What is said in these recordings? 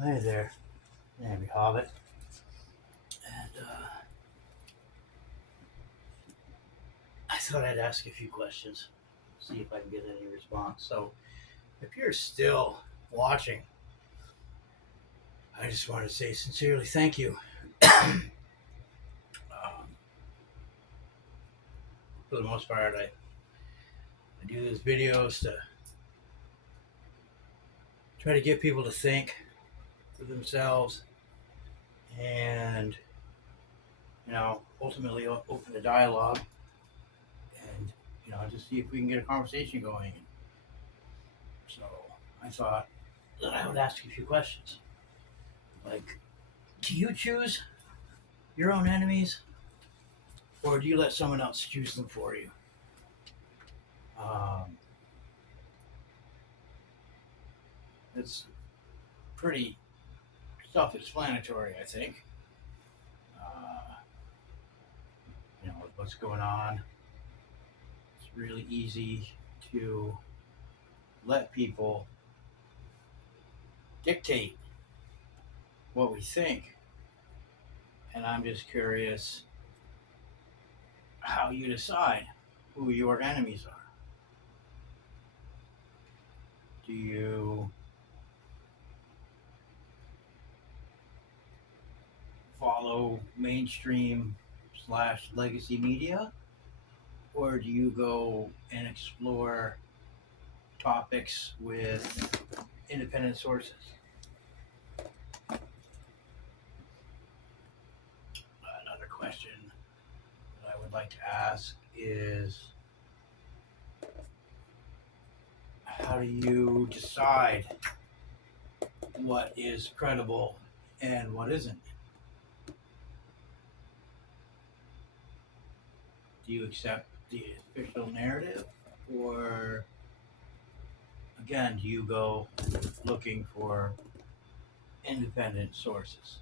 Hey there, Navy Hobbit. And I thought I'd ask a few questions, see if I can get any response. So, if you're still watching, I just want to say sincerely thank you. For the most part, I do these videos to try to get people to think for themselves and, ultimately open the dialogue and, just see if we can get a conversation going. So, I thought that I would ask you a few questions. Like, do you choose your own enemies, or do you let someone else choose them for you? Um, it's pretty self-explanatory, I think. Uh, with what's going on, it's really easy to let people dictate what we think, and I'm just curious how you decide who your enemies are. Do you follow mainstream slash legacy media, or do you go and explore topics with independent sources? Another question that I would like to ask is, how do you decide what is credible and what isn't? Do you accept the official narrative, or again, do you go looking for independent sources?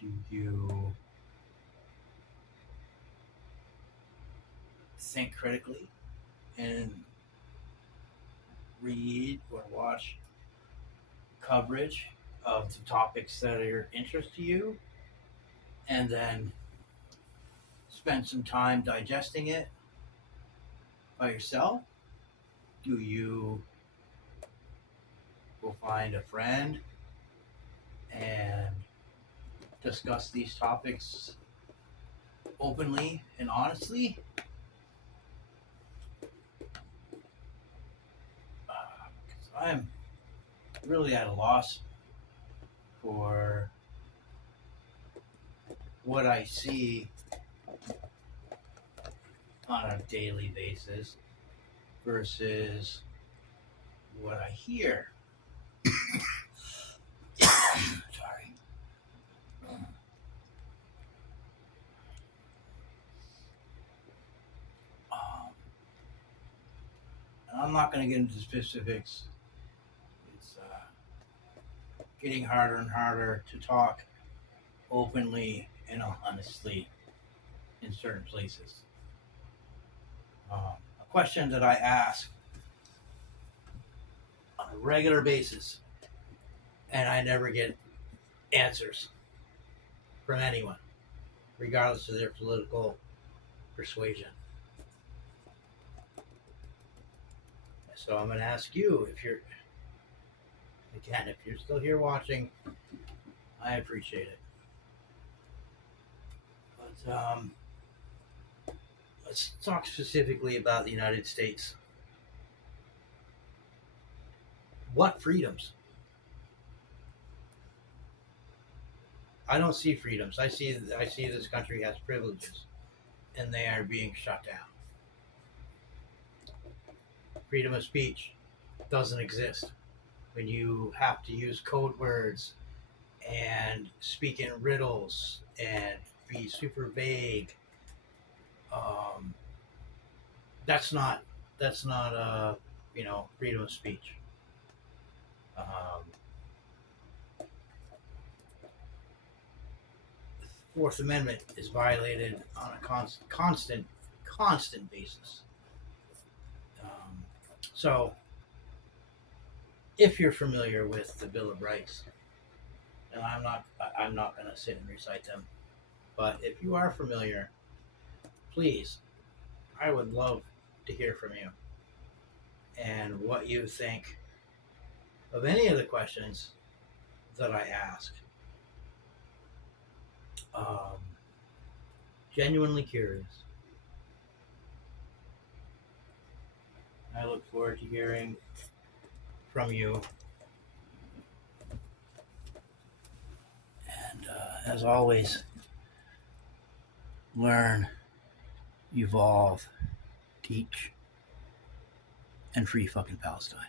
Do you think critically and read or watch coverage of the topics that are of interest to you, and then spend some time digesting it by yourself? Do you go find a friend and discuss these topics openly and honestly? I'm really at a loss for what I see on a daily basis versus what I hear. Sorry. Um, I'm not going to get into specifics. It's getting harder and harder to talk openly and honestly in certain places. A question that I ask on a regular basis, and I never get answers from anyone, regardless of their political persuasion. So I'm going to ask you, if you're still here watching, I appreciate it. But let's talk specifically about the United States. What freedoms? I don't see freedoms. I see this country has privileges, and they are being shut down. Freedom of speech doesn't exist when you have to use code words and speak in riddles and be super vague. Um, that's not freedom of speech. Um, Fourth Amendment is violated on a constant basis. Um, so if you're familiar with the Bill of Rights, and I'm not going to sit and recite them, but if you are familiar, please, I would love to hear from you and what you think of any of the questions that I ask. Um, Genuinely curious. I look forward to hearing from you. And as always, learn, evolve, teach, and free fucking Palestine.